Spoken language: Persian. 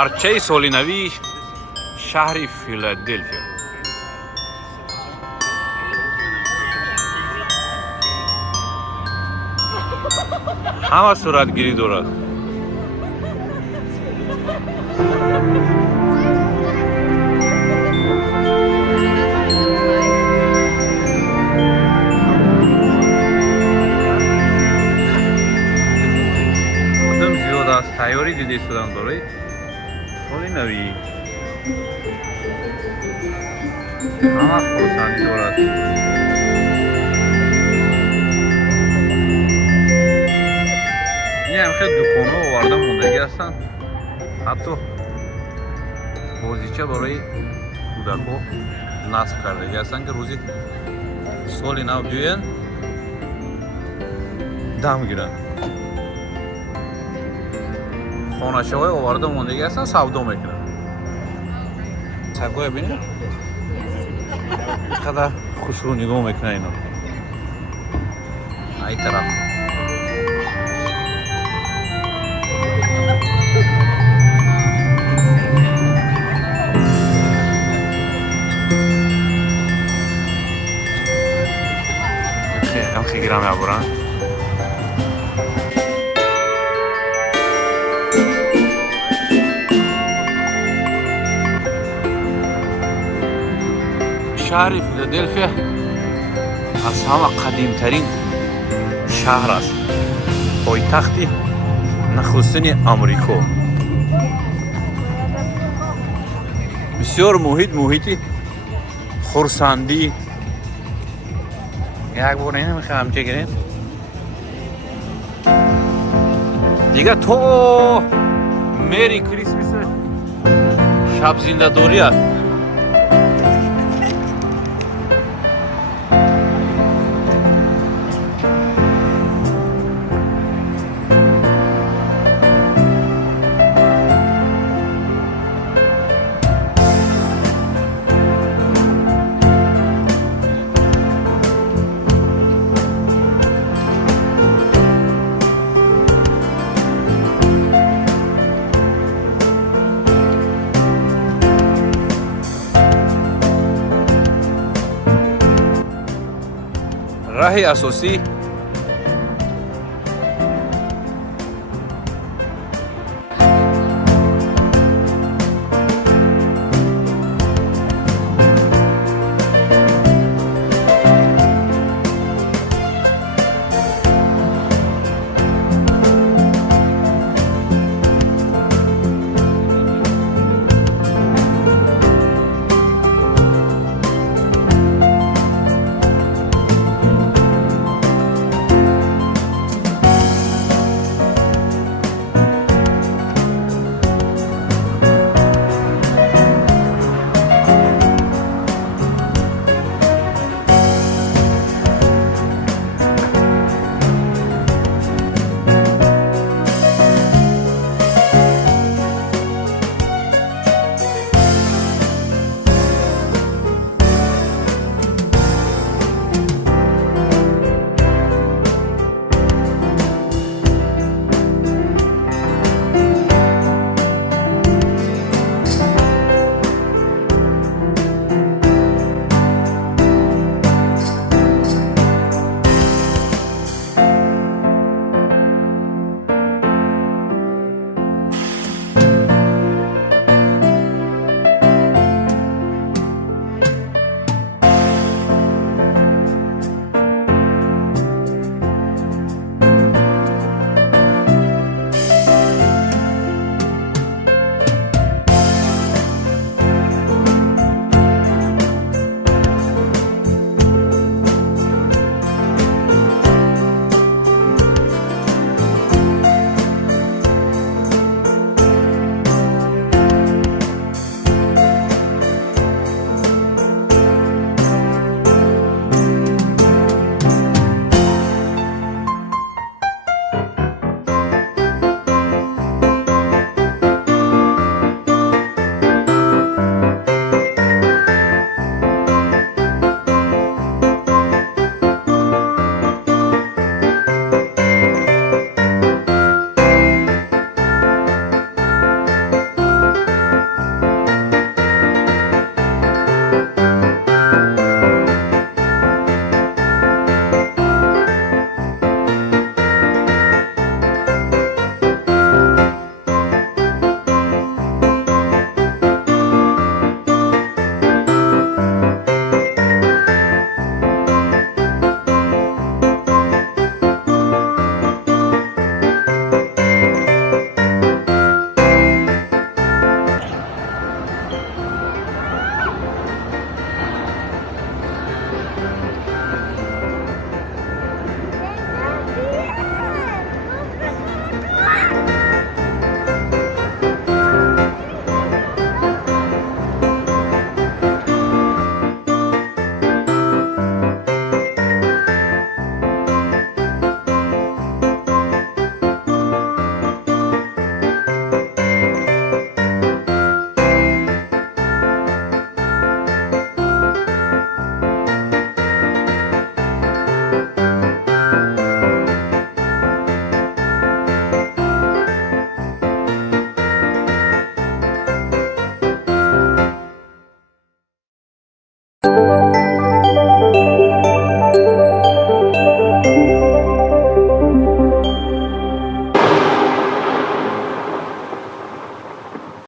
арчаи соли навии шаҳри Филаделфия. ҳама суратгирӣ дорад. кудам зиёд аст? тайёрӣ дида шуданд барои соли навӣ. ҳама хурсандӣ дорад. ин хеле дуконҳо оварда мондагӣ ҳастанд. ҳатто бозича барои кӯдакҳо насб кардагӣ ҳастанд ки рӯзи соли нав биёянд дам гиранд. хонашаҳои оварда мондагӣ ҳастанд, савдо мекунанд. сагоя бинед қадар хушрӯ нигоҳ мекунад ино. ай тараф خیلی می‌آورن. شهر فیلادلفیا از همه قدیمترین شهر است. پایتخت نخستین آمریکا. بسیار محیطی خرسندی. یک بار اینو میخوام چگیریم دیگه تو مری کریسمس شب زنده داری هست. راهی اساسی